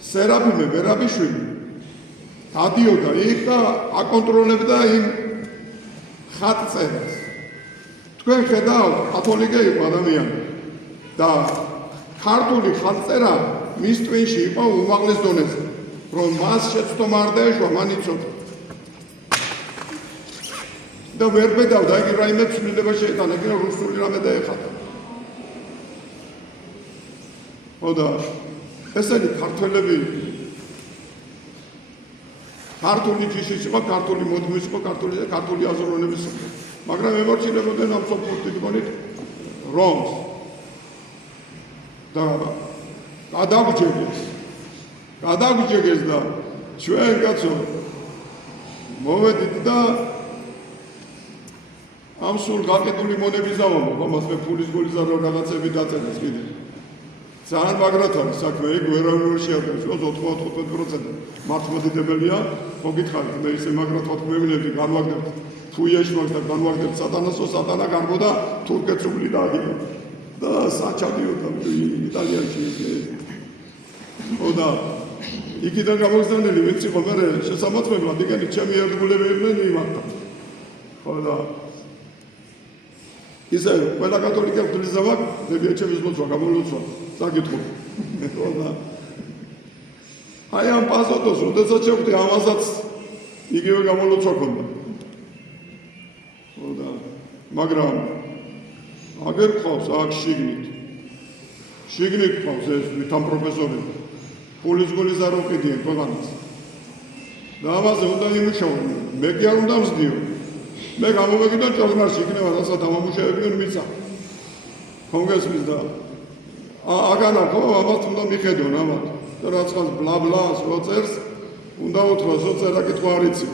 სერაფიმე ვერაბიშვილი დადიოდა იქ და აკონტროლებდა იმ ხატწერას. თქვენ ხედავთ, კათოლიკე იყო ადამიანი და ქართული ხატწერა მის ტვინში იყო უმაღლეს დონეზე, რომ მას შეცდომა არ დაეშვა, მან იცოდა. და ვერ ბედავდა, იგი რაიმე ცვლილება შეიტანა, იგი რუსული რამე დაეხატა. ხო და ესენი ქართველები ქართული ჯიშის იყო, ქართული მოდმის იყო, ქართული აზროვნების იყო. მაგრამ ემორჩილებოდნენ ამ სოფლურ ტიპონით რომს და გადაგჯეგეს და ჩვენ კაცო მოვედით და ამ სულ გაყიდული მონების დავამბობ, ამას მე ფულის გოლის და რაღაცები დაწერეს კიდე. ძალიან მაგრად არის საქმე, იქ ვერავინ ვერ შეადგენს, 95% მართლმადიდებელია, ხო გითხარით, მე ისე მაგრად ვთქვი, მემინები განვაგდებთ თუ იეშმაკს და განვაგდებთ სატანასო, სატანა გარბოდა თურქეთს უვლიდა აგიდა და საჩადიოდა იტალიაში ისე. ხო და იქიდან გამოგზავნილი ვინც იყო მერე შესამართლებლად, იქნებ ჩემი ერთგულები იყვნენ იმართა. ხო და ისე ყველა კათოლიკე ღვთისმსახურება მაქვს, ნებიაჩემის ლოცვა, გამოლოცვა, საკითხო. ხო და აი ამ პასოტოს, როდესაც შევხვდი ამასაც იგივე გამოლოცვა ქონდა. ხო და მაგრამ აგერ ყავს აქ შიგნით ყავს ეს ვითამ პროფესორები. ფულის გოლის არ უყიდიან ქვეყანას. და ამაზე უნდა იმუშაონ, მე კი არ უნდა მსდიო. მე გამომეკიდა ჭორნარში იქნება რასაც დამამუშავებენ მიწა. კონგრესის და აგანა ხო ამათ უნდა მიხედონ ამათ. და რაცხას ბლა ბლას როწერს უნდა უთხროს როწერა კითხვა არ იცი.